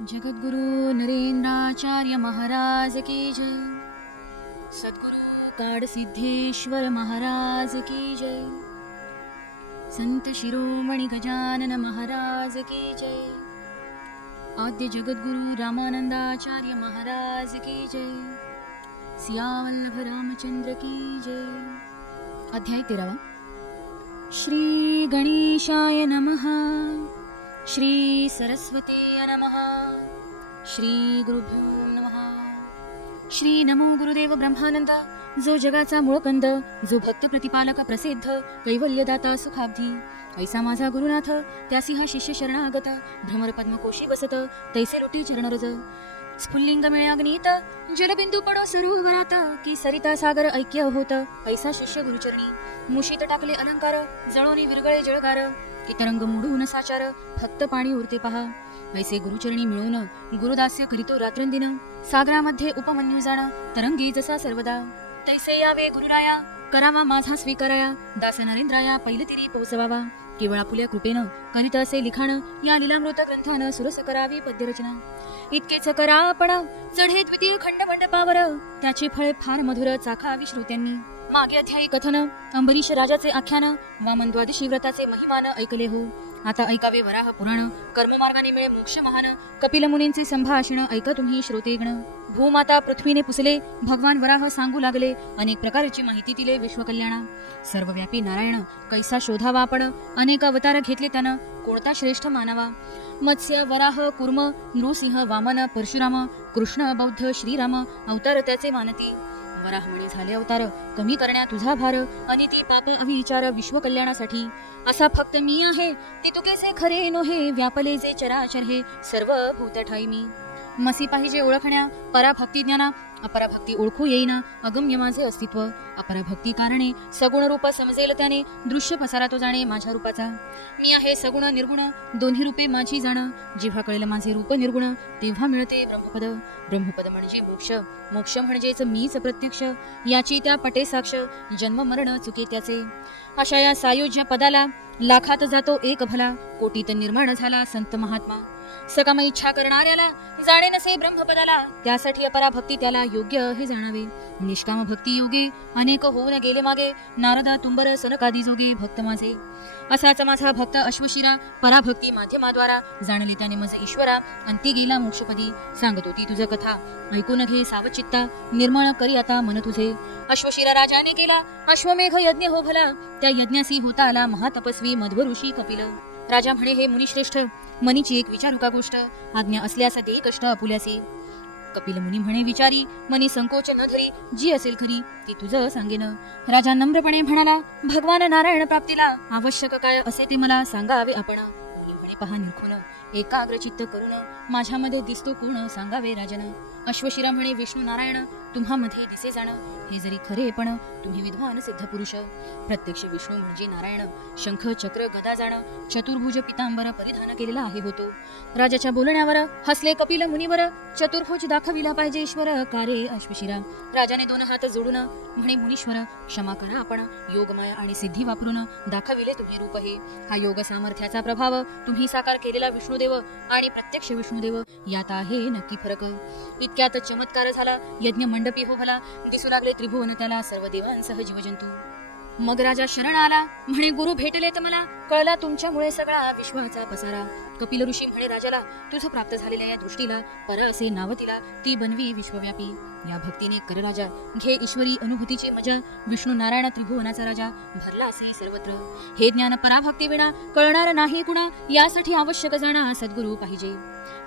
जगद्गुरु नरेंद्राचार्य महाराज की जय। सद्गुरु काड सिद्धेश्वर महाराज की जय। संत शिरोमणी गजानन महाराज की जय। आद्य जगद्गुरु रामानंदाचार्य महाराज की जय। सियावल्लभ रामचंद्र की जय। अध्याय तेरावा। श्री गणेशाय नमः श्री सरस्वती नमः। श्री गुरुभ्यो नमः। श्री नमो गुरुदेव ब्रह्मानंद जो जगाचा मूळकंद जो भक्त प्रतिपालक प्रसिद्ध कैवल्यदाता सुखाब्धी। ऐसा माझा गुरुनाथ त्यासी हा शिष्य शरणागत भ्रमर पद्मकोशी बसत तैसे लोटी चरणरज। स्फुल्लिंग मिळाग्नीत जलबिंदू पडो सरोवरात की सरिता सागर ऐक्य होत ऐसा शिष्य गुरुचरणी। मुशीत टाकले अलंकार जळोनी विरगळे जळगार की तरंग मुडून साचार फक्त पाणी उरते पहा. वैसे गुरुचरणी मिळून गुरुदास्य करीतो रात्रंदिन. सागरामध्ये उपमन्यू जाण तरंगी जसा सर्वदा. तैसे यावे गुरुराया करावा माझा स्वीकाराया. दास नरेंद्राया पहिले तिरी पोचवावा केवळ आपुल्या कृपेनं करीत असे लिखाण या लिलामृत ग्रंथानं सुरस करावी पद्यरचना. इतकेच करा आपण चढे द्वितीय खंड मंडपावर त्याचे फळे फार मधुर चाखावी श्रोत्यांनी. मागे अध्यायी कथन अंबरीश राजाचे आख्यान वामन द्वादशी महिमान ऐकले हो. आता ऐकावे वराह पुराण कर्ममार्गाने मिळे मोक्ष महान कपिल मुनींचे संभाषण ऐका तुम्ही श्रोतेगण. भूमाता पृथ्वीने पुसले भगवान वराह सांगू लागले अनेक प्रकारची माहिती दिले विश्वकल्याणा. सर्वव्यापी नारायण कैसा शोधावा आपण? अनेक अवतार घेतले त्यानं कोणता श्रेष्ठ मानावा? मत्स्य वराह कुर्म नृसिंह वामन परशुराम कृष्ण बौद्ध श्रीराम अवतार त्याचे मानती. वराहमणी झाले अवतार कमी करण्या तुझा भार आणि ती पाप अविचार विश्व कल्याणासाठी असा फक्त मी आहे ते तुकेसे खरे नोहे व्यापले जे चराचर हे सर्व भूत ठाई मी. मसी पाहिजे ओळखण्या पराभक्ती ज्ञाना अपराभक्ती ओळखू येईना अगम्य माझे अस्तित्व. अपराभक्ती कारणे सगुण रूप समजेल त्याने दृश्य पसारा तो जाणे माझ्या रूपाचा. मी आहे सगुण निर्गुण दोन्ही रूपे माझी जाण. जेव्हा कळेल माझे रूप निर्गुण तेव्हा मिळते ब्रह्मपद. ब्रह्मपद म्हणजे मोक्ष मोक्ष म्हणजेच मीच प्रत्यक्ष याची त्या पटे साक्ष जन्म मरण चुके त्याचे. अशा या सायुज्य पदाला लाखात जातो एक भला. कोटीत निर्माण झाला संत महात्मा. सकाम इच्छा करणाऱ्याला जाणे नसे ब्रह्मपदाला. त्यासाठी अपरा भक्ती त्याला योग्य हे जाणावे. निष्काम भक्ती योगे अनेक होऊन गेले मागे. नारदा तुंबर सनकादी जोगे भक्त माझे. असाच माझा भक्त अश्वशिरा पराभक्ती माध्यमाद्वारा. जाणले त्याने मज ईश्वरा अंती गेला मोक्षपदी. सांगतो ती तुझ कथा. ऐकून घे सावचित्ता. निर्मळ करी आता मन तुझे. अश्वशिरा राजाने केला. अश्वमेघ यज्ञ हो भला. त्या यज्ञासी होता आला महातपस्वी. मध्व ऋषी कपिल. राजा म्हणे हे मुनिश्रेष्ठ मनीची एक विचारू का गोष्ट. आज्ञा असल्यास दे कष्ट अपुल्यासी कपिल मुनी म्हणे विचारी मनी संकोच न धरी जी असेल खरी ती तुझं सांगेन. राजा नम्रपणे म्हणाला भगवान नारायण प्राप्तीला आवश्यक काय असे ते मला सांगावे आपण. पहा निरखून एकाग्र चित्त करून माझ्यामध्ये दिसतो कोण सांगावे राजन. अश्वशिरा म्हणे विष्णू नारायण तुम्हामध्ये दिसे जाणं हे जरी खरे पण तुम्ही विद्वान सिद्ध पुरुष. प्रत्यक्ष विष्णू म्हणजे नारायण. शंख चक्र गदा जाणं चतुर्भुज पितांबर परिधान केलेला आहे होतो. राजाच्या बोलण्यावर हसले कपिल मुनीवर चतुर्भुज दाखविला पाहिजे ईश्वर कारे अश्वशिरा? राजाने दोन हात जोडून म्हणे मुनीश्वर क्षमा करा आपण योगमाया आणि सिद्धी वापरून दाखविले तुम्ही रूप हे. हा योग सामर्थ्याचा प्रभाव तुम्ही साकार केलेला विष्णुदेव आणि प्रत्यक्ष विष्णुदेव यात आहे नक्की फरक. इतक्यात चमत्कार झाला यज्ञ मंडपी हो भला दिसू लागले त्रिभुवन त्याला सर्व देवांसह जीवजंतू. मग राजा शरण आला म्हणे गुरु भेटले तर मला. कळला तुमच्यामुळे सगळा विश्वाचा पसारा. कपिल ऋषी म्हणे राजाला तुझं प्राप्त झालेल्या या दृष्टीला पर असे नाव तिला ती बनवी विश्वव्यापी. या भक्तीने कर राजा घे ईश्वरी अनुभूतीची मजा. विष्णू नारायण त्रिभुवनाचा राजा भरला असे सर्वत्र. हे ज्ञान पराभक्ती विना कळणार नाही कुणा यासाठी आवश्यक जाणा सद्गुरू पाहिजे.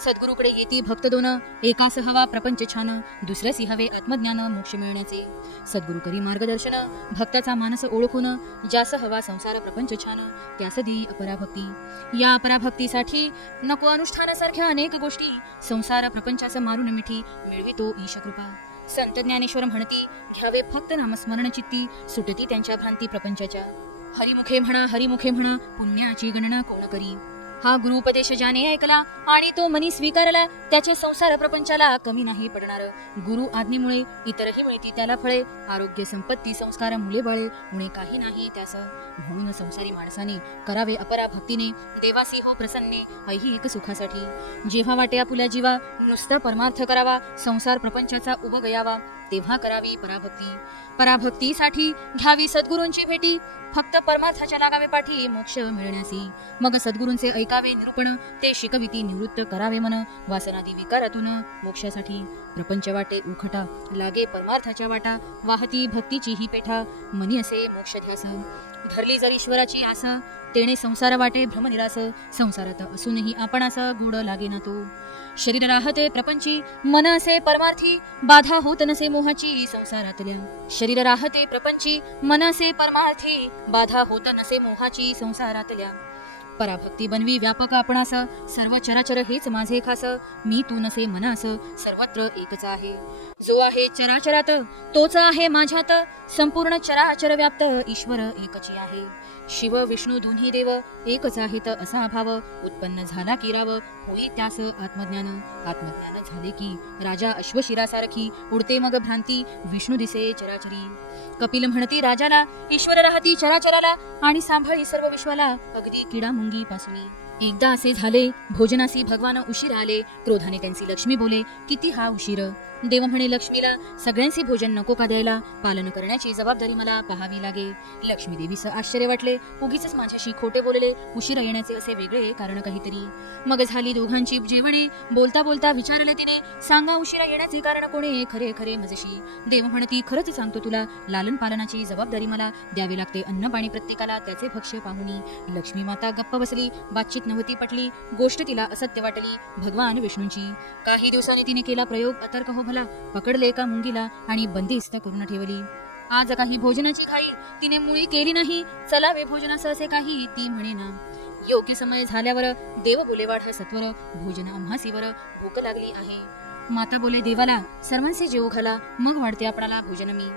सद्गुरूकडे येते भक्त दोन एकास हवा प्रपंच छान दुसऱ्यासी हवे आत्मज्ञान मोक्ष मिळण्याचे. सद्गुरु करी मार्गदर्शन भक्ताचा मानस ओळखून ज्यास हवा संसार प्रपंच छान त्यास देई अपराभक्ती. या अपराभक्तीसाठी नको अनुष्ठानासारख्या अनेक गोष्टी संसार प्रपंचास मारून मिठी मिळवितो ईश कृपा संत ज्ञानेश्वर म्हणती घ्यावे फक्त नामस्मरण चित्ती सुटती त्यांच्या भ्रांती प्रपंचाच्या. हरिमुखे म्हणा हरिमुखे म्हणा पुण्याची गणना कोण करी? हा गुरुपदेश ज्याने ऐकला आणि तो मनी स्वीकारला त्याचे संसार प्रपंचाला कमी नाही पडणार. गुरु आज्ञेमुळे इतरही मिळती त्याला फळे. आरोग्य संपत्ती संस्कार मुले बाळे. मुळे काही नाही त्यास. म्हणून संसारी माणसाने करावे अपरा भक्तीने देवासी हो प्रसन्ने ऐहिक सुखासाठी. जेव्हा वाटे आपुल्या जीवा नुसता परमार्थ करावा संसार प्रपंचाचा उभगयावा तेव्हा करावी पराभक्ती. पराभक्तीसाठी घ्यावी सद्गुरूंची भेटी. फक्त परमार्थाच्या लागावे पाठी मोक्ष मिळण्यासी मग सद्गुरूंचे ऐकावे निरूपण. ते शिकविती निवृत्त करावे मन. वासनादी विकारातून मोक्षासाठी प्रपंच वाटे उखटा. लागे परमार्थाच्या वाटा. वाहती भक्तीची ही पेठा. मनी असे मोक्ष ध्यास धरली जर ईश्वराची आस तेणे संसार वाटे भ्रमनिरास संसारात असूनही आपण असं गुड लागे ना तो. शरीर राहते प्रपंची मन असे परमार्थी बाधा होत नसे मोहाची संसारातल्या. शरीर राहते प्रपंची मन असे परमार्थी बाधा होत नसे मोहाची संसारातल्या. पराभक्ती बनवी. व्यापक आपणास सर्व चराचर हेच माझे खास. मी तू नसे मनास सर्वत्र एकच आहे. जो आहे चराचरात तोच आहे माझ्यात. संपूर्ण चराचर व्याप्त ईश्वर एकची आहे. शिव विष्णू दोन्ही देव एकच आहेत असा अभाव. उत्पन्न झाला की राव होई त्यास आत्मज्ञान. आत्मज्ञान झाले की राजा अश्वशिरासारखी उडते मग भ्रांती. विष्णू दिसे चराचरी. कपिल म्हणती राजाला ईश्वर राहती चराचराला आणि सांभाळी सर्व विश्वाला. अगदी किडा मुंगी पासून एकदा असे झाले भोजनासी भगवान उशीर आले. क्रोधाने त्यांची लक्ष्मी बोले किती हा उशीर? देव म्हणे लक्ष्मीला सगळ्यांचे भोजन नको का द्यायला? पालन करण्याची जबाबदारी मला पाहावी लागे. लक्ष्मी देवीचं आश्चर्य वाटले. उगीच माझ्याशी खोटे बोलले. उशीर येण्याचे असे वेगळे कारण काहीतरी. मग झाली दोघांची जेवणे. बोलता बोलता विचारले तिने सांगा उशिरा येण्याचे कारण कोणी? खरे खरे मजेशी देव म्हणती खरंच सांगतो तुला लालन पालनाची जबाबदारी मला द्यावी लागते. अन्न पाणी प्रत्येकाला त्याचे भक्ष्य पाहुनी लक्ष्मी माता गप्प बसली. बातचीत नव्हती पटली गोष्ट तिला असत्य वाटली. भगवान विष्णूंची. काही दिवसांनी तिने केला प्रयोग अतर्क हो भला. पकडले एका मुंगीला आणि बंदिस्त करून ठेवली. आज काही भोजनाची घाई तिने मुळी केली नाही. चलावे भोजनास असे काही ती म्हणे ना. योग्य समय झाल्यावर देव बोले वाढ सत्वर भोजन आम्हासीवर भूक लागली आहे. माता बोले देवाला सर्वांचे जेव घाला मग वाढते आपणाला भोजन मी.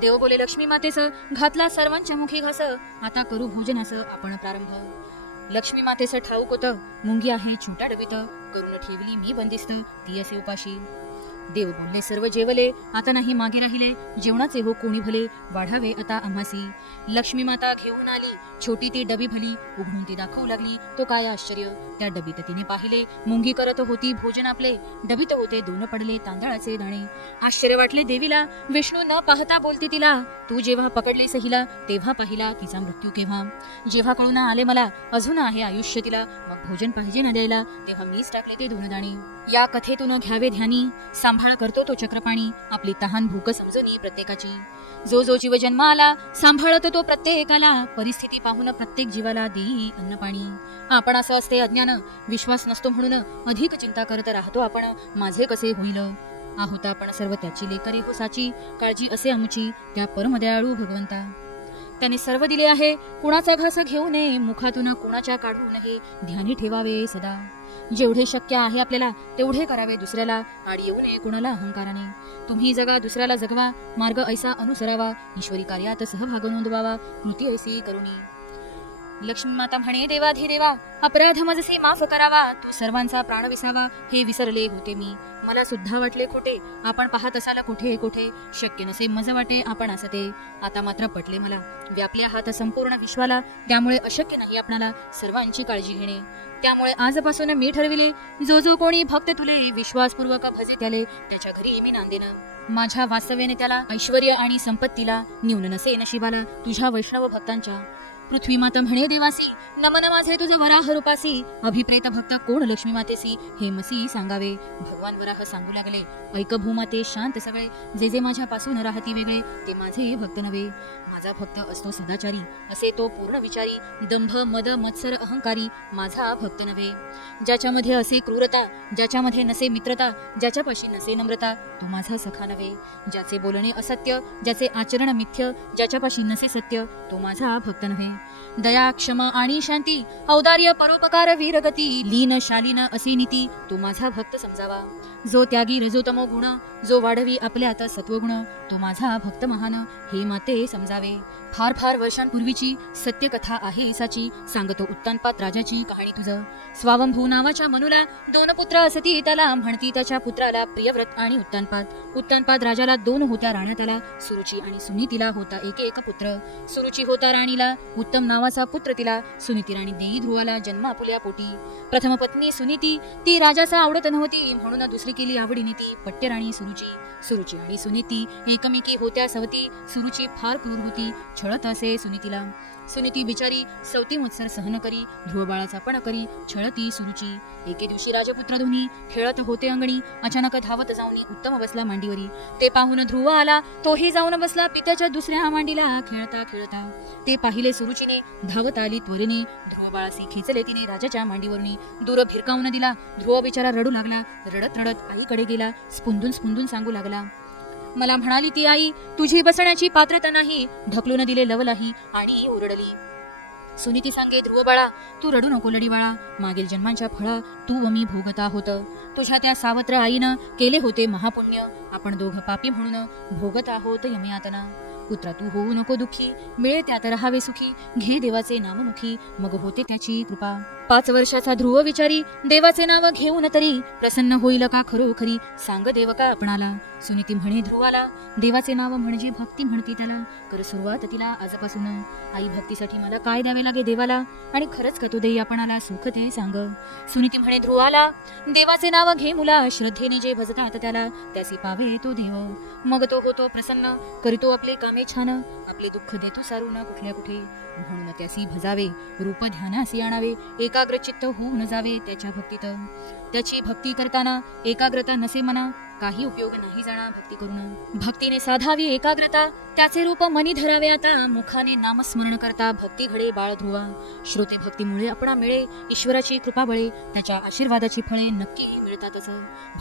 देव बोले लक्ष्मी मातेस घातला सर्वांच्या मुखी घास. आता करू भोजनास आपण प्रारंभ. लक्ष्मी मातेचं ठाऊक होतं. मुंगी आहे छोटा डबीत करून ठेवली मी बंदिस्त. ती असे उपाशी. देव बोलले सर्व जेवले. आता नाही मागे राहिले. जेवणाचे हो कोणी भले. वाढावे आता आम्हासी. लक्ष्मी माता घेऊन आली. छोटी ती डबी भली उघडून ती दाखवू लागली. तो काय आश्चर्य? त्या डबीत तिने पाहिले. मुंगी करत होती भोजन आपले. डबीत होते दोन पडले तांदळाचे दाणे आश्चर्य वाटले देवीला. विष्णू न पाहता बोलते तिला तू जेव्हा पकडली सहिला तेव्हा पाहिला तिचा मृत्यू केव्हा? जेव्हा कळून आले मला अजून आहे आयुष्य तिला. मग भोजन पाहिजे न द्यायला. तेव्हा मीच टाकले ते दोन दाणे या कथेतून घ्यावे ध्यानी. सांभाळ करतो तो चक्रपाणी. आपली तहान भूक समजून प्रत्येकाची. जो जो जीवजन्म आला सांभाळत तो प्रत्येकाला. परिस्थिती पाहून प्रत्येक जीवाला देई अन्न पाणी आपण असं असते अज्ञान. विश्वास नसतो म्हणून अधिक चिंता करत राहतो आपण. माझे कसे होईल? आहोत आपण सर्व त्याची लेकरी हो साची. काळजी असे आमची त्या परमदयाळू भगवंता. त्याने सर्व दिले आहे. कुणाचा घास घेऊ नये मुखातून कुणाच्या काढू नये. ध्यानी ठेवावे सदा. जेवढे शक्य आहे आपल्याला तेवढे करावे दुसऱ्याला. आणि येऊ नये कुणाला अहंकाराने. तुम्ही जगा दुसऱ्याला जगवा. मार्ग ऐसा अनुसरावा. ईश्वरी कार्यात सहभाग नोंदवावा. कृती ऐसी करुणी. लक्ष्मी माता म्हणे देवाधी देवा अपराध माझसे माफ करावा. तू सर्वांचा प्राण विसावा. हे विसरले होते मी. मला सुद्धा वाटले खोटे. आपण पाहत असाल कुठे कुठे. शक्य नसे मज वाटे आपण असते आता मात्र पटले मला. व्यापल्या हात संपूर्ण विश्वाला. त्यामुळे अशक्य नाही आपणाला सर्वांची काळजी घेणे. त्यामुळे आजपासून मी ठरविले जो जो कोणी भक्त तुले विश्वासपूर्वक भजे त्याले त्याच्या घरी मी नांदेन माझ्या वास्तव्याने त्याला ऐश्वर आणि संपत्तीला न्यून नसे नशिबाला तुझ्या वैष्णव भक्तांच्या पृथ्वी मात म्हणे देवासी नमन माझे तुझ वराह रूपासी अभिप्रेत भक्त कोण लक्ष्मी मातेसी हे मसी सांगावे. भगवान वराह सांगू लागले ऐक भूमाते शांत सगळे जे जे माझ्यापासून राहती वेगळे ते माझे भक्त नव्हे. माझा भक्त असतो सदाचारी असे तो पूर्ण विचारी दंभ मद मत्सर अहंकारी माझा भक्त नव्हे. ज्याच्यामध्ये असे क्रूरता ज्याच्यामध्ये नसे मित्रता ज्याच्यापाशी नसे नम्रता तो माझा सखा नव्हे. ज्याचे बोलणे असत्य ज्याचे आचरण मिथ्य ज्याच्यापाशी नसे सत्य तो माझा भक्त नव्हे. दया क्षमा आणि शांती औदार्य परोपकार वीरगती लीन शालीन असे नीती तो माझा भक्त समजावा. जो त्यागी रजोतमो गुण जो वाढवी आपल्यात सत्वगुण तो माझा भक्त महान हे माते समजावे. फार फार वर्षांपूर्वीची सत्यकथा आहे साची सांगतो उत्तानपात राजाची कहाणी तुझं. स्वावंभू नावाच्या मनुला दोन पुत्र असती त्याला म्हणती त्याच्या पुत्राला प्रियव्रत आणि उत्तानपात. उत्तानपात राजाला दोन होत्या राण्यात आला सुरुची आणि सुनीतीला होता एक एक पुत्र. सुरुची होता राणीला उत्तम नावाचा पुत्र तिला सुनीती राणी देई ध्रुवाला जन्म आपुल्या पोटी. प्रथम पत्नी सुनीती ती राजाचा आवडत नव्हती म्हणून दुसरी केली आवडीने ती पट्टराणी सुरुची सुरुची आणि सुनीती एकमेकी होत्या सवती सुरुची फार क्रूर होती छळत असे सुनीतीला. सुनीती बिचारी सवती मुत्सर सहन करी ध्रुवबाळाचा पण करी छळती सुरुची. एके दिवशी राजपुत्र धोनी खेळत होते अंगणी अचानक धावत जाऊन उत्तम बसला मांडीवरी. ते पाहून ध्रुव आला तोही जाऊन बसला पित्याच्या दुसऱ्या मांडीला. खेळता खेळता. ते पाहिले सुरुचीने धावत आली त्वरेने. ध्रुवबाळाशी खेचले तिने राजाच्या मांडीवरून. दूर भिरकावून दिला. ध्रुव बिचारा रडू लागला. रडत रडत आईकडे गेला. स्पुंदून स्पुंदून सांगू लागला. मला म्हणाली ती आई तुझी बसण्याची पात्रता नाही. ढकलून दिले लवलाही आणि ओरडली. सुनीती सांगे ध्रुव बाळा तू रडू नको लडी बाळा. मागील जन्मांच्या फळा तू व मी भोगता होत. तुझ्या त्या सावत्र आईनं केले होते महापुण्य. आपण दोघं पापी म्हणून भोगत आहोत यमयातना. पुत्रा तू होऊ नको दुःखी. मिळे त्यात रहावे सुखी. घे देवाचे नाममुखी. मग होते त्याची कृपा. पाच वर्षाचा ध्रुव विचारी देवाचे नाव घेऊन तरी प्रसन्न होईल का खरोखरी? सांग देव का आपणाला. सुनीती म्हणे ध्रुवाला देवाचे नाव म्हणजे भक्ती म्हणते त्याला. कर सुरुवात तिला आजपासून. आई भक्तीसाठी मला काय द्यावे लागे देवाला? आणि खरंच का तू देई आपणाला सुख ते सांग? सुनीती म्हणे ध्रुवाला देवाचे नाव घे मुला श्रद्धेने जे भजतात त्याला त्याचे पावे तो देव. मग तो होतो प्रसन्न करीतो आपले कामे छान आपले दुःख देतो सारून कुठल्या कुठे. म्हणून त्यासी भजावे रूप ध्यानासी आणावे एका एकाग्रचित्त होऊन जावे त्याच्या भक्तीत. त्याची भक्ती करताना एकाग्रता नसे मना काही उपयोग नाही जाणार भक्ती करून. भक्तीने साधावी एकाग्रता त्याचे रूप मनी धरावे आता. मुखाने नामस्मरण करता भक्ती घडे बाळ ध्रुवा श्रोते भक्तीमुळे आपणा मिळे ईश्वराची कृपा बळे त्याच्या आशीर्वादाची फळे नक्की मिळतातच.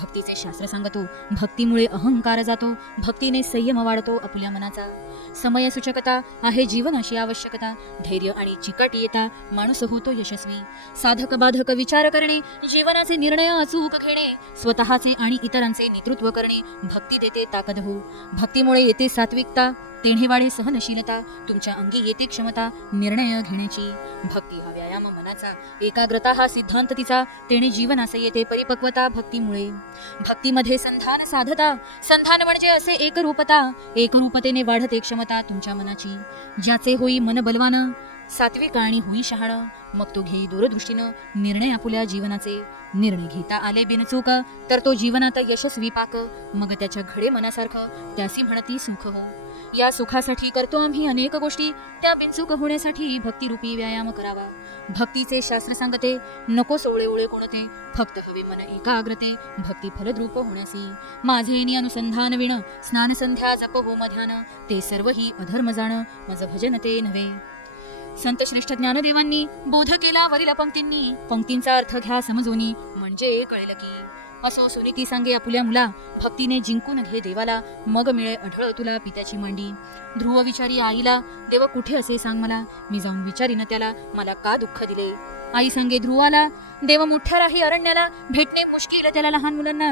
भक्तीचे शास्त्र सांगतो भक्तीमुळे अहंकार जातो भक्तीने संयम वाढतो आपल्या मनाचा. समय सूचकता आहे जीवनाशी आवश्यकता धैर्य आणि चिकाटी येता माणूस होतो यशस्वी. साधक बाधक विचार करणे जीवनाचे निर्णय अचूक घेणे स्वतःचे आणि इतरांचे नेतृत्व करणे भक्ती देते ताकद हो. भक्तीमुळे येते सात्विकता तेढे वाढे सहनशीलता तुमच्या अंगी येते क्षमता निर्णय घेण्याची. भक्ती हा व्यायाम मनाचा एकाग्रता हा सिद्धांत तिचा. तेणे जीवनास येते परिपक्वता भक्तीमुळे. भक्तीमध्ये संधान साधता. संधान म्हणजे असे एकरूपता. एकरूपतेने वाढते क्षमता तुमच्या मनाची. ज्याचे होई मन बलवान सात्विक आणि होई शहाण मग तो घेई दूरदृष्टीनं निर्णय आपुल्या जीवनाचे. निर्णय घेता आले बिनचूक तर तो जीवनात यशस्वी पाक. मग त्याच्या घडे मनासारखं त्यासी म्हणती सुख हो. या सुखासाठी करतो आम्ही अनेक गोष्टी. त्या बिनचूक होण्यासाठी भक्तिरूपी व्यायाम करावा. भक्तीचे शास्त्र सांगते नको सोळे ओळे कोणते फक्त हवे मन एकाग्रते. भक्ती फलद्रूप होण्यासी. माझे नि अनुसंधान विण स्नान संध्या जप होम ध्यान ते सर्व ही अधर्म जाण मज भजन ते नव्हे. संत श्रेष्ठ ज्ञानदेवांनी बोध केला वरील पंक्तींनी. पंक्तींचा अर्थ घ्या समजूनी म्हणजे कळेल की. असो सुनीती सांगे आपुल्या मुला भक्तीने जिंकून घे देवाला मग मिळे अढळ तुला पित्याची मांडी. ध्रुव विचारी आईला देव कुठे असे सांग मला? मी जाऊन विचारीन त्याला मला का दुःख दिले? आई संगे ध्रुवाला देव मोठ्या राही अरण्याला भेटणे मुश्किल त्याला लहान मुलांना.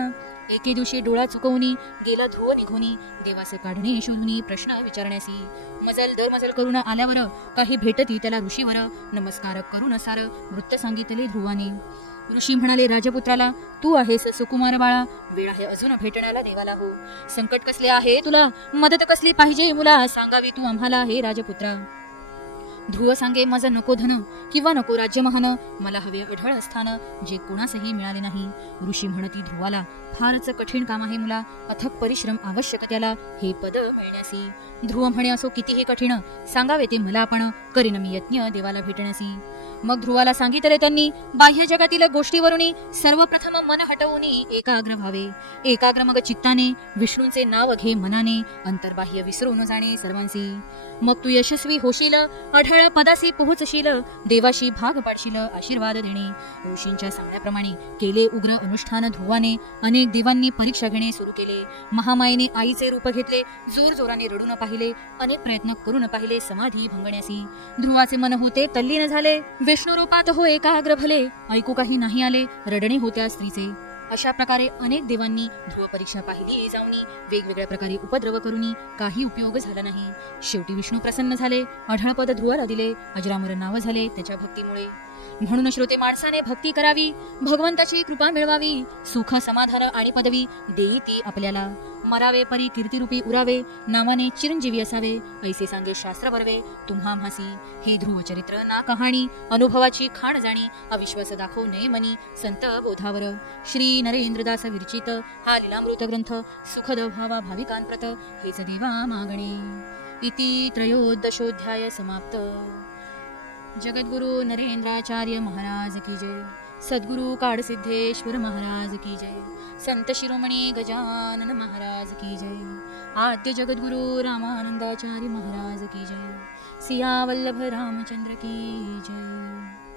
एके दिवशी डोळा चुकवणी गेला ध्रुव निघोनी देवाचे काढणे शोधूनी प्रश्न विचारण्यासी. मजल दर मजल करून आल्यावर काही भेटती त्याला ऋषीवर. नमस्कार करून सार वृत्त सांगितले ध्रुवाने. ऋषी म्हणाले राजपुत्राला तू आहेस सुकुमार बाळा वेळ आहे अजून भेटण्याला देवाला हो. संकट कसले आहे तुला मदत कसली पाहिजे मुला सांगावी तू आम्हाला हे राजपुत्रा. ध्रुव सांगे माझं नको धन किंवा नको राज्य महान. मला हवे अढळ स्थान जे कोणासही मिळाले नाही. ऋषी म्हणती ध्रुवाला फारच कठीण काम आहे मुला. अथक परिश्रम आवश्यक त्याला. हे पद मिळण्यासी. ध्रुव म्हणे असो कितीही कठीण. सांगावे ते मला आपण करीन मी यज्ञ देवाला भेटण्यासी. मग ध्रुवाला सांगितले त्यांनी बाह्य जगातील गोष्टीवरून सर्वप्रथम मन हटवून एकाग्र व्हावे. एकाग्र मग चित्ताने विष्णूंचे नाव घे मनाने अंतर्बाह्य विसरून जाणे सर्वांसी मग तू यशस्वी होशील अढळ पदासी पोहोचशील देवाशी भाग पाडशील आशीर्वाद देणे. ऋषींच्या सांगण्याप्रमाणे केले उग्र अनुष्ठान ध्रुवाने अनेक देवांनी परीक्षा घेणे सुरू केले. महामायेने आईचे रूप घेतले जोर जोराने रडून पाहिले अनेक प्रयत्न करून पाहिले समाधी भंगण्यासी. ध्रुवाचे मन होते तल्लीन झाले विष्णुरूपात हो एकाग्र भले ऐकू काही नाही आले रडणे होत्या स्त्रीचे. अशा प्रकारे अनेक देवांनी ध्रुव परीक्षा पाहिली जाऊनी वेगवेगळ्या प्रकारे उपद्रव करून काही उपयोग झाला नाही. शेवटी विष्णू प्रसन्न झाले अढळपद ध्रुवाला दिले अजरामर नाव झाले त्याच्या भक्तीमुळे. म्हणून श्रोते माणसाने भक्ती करावी भगवंताची कृपा मिळवावी सुख समाधान आणि पदवी देई ती आपल्याला. मरावे परी कीर्तिरूपी उरावे नावाने चिरंजीवी असावे ऐसे सांगे शास्त्र बरवे तुम्हा म्हासी. हे ध्रुव चरित्र ना कहाणी अनुभवाची खाण जाणी अविश्वास दाखव नये मनी संत बोधावर. श्री नरेंद्रदास विरचित हा लीलामृत ग्रंथ सुखद भावा भाविकांप्रत हेच देवा मागणे. इति त्रयोदशोध्याय समाप्त. जगद्गुरु नरेंद्राचार्य महाराज की जय। सद्गुरु काडसिद्धेश्वर महाराज की जय। संत शिरोमणी गजानन महाराज की जय। आद्य जगद्गुरु रामानंदाचार्य महाराज की जय। सिया वल्लभ रामचंद्र की जय।